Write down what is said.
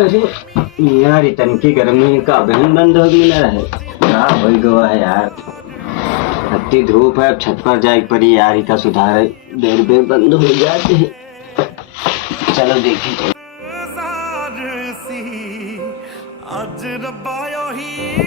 अरे यार इतनी गर्मी का बहन बंद हो गई ना रहे क्या हो गया है यार। इतनी धूप है, अब छत पर जाए पड़ी यार, ही का सुधार है। देर बेर बंद हो जाते हैं। चलो देखिए। ਅੱਜ ਰੱਬਾ ਉਹੀ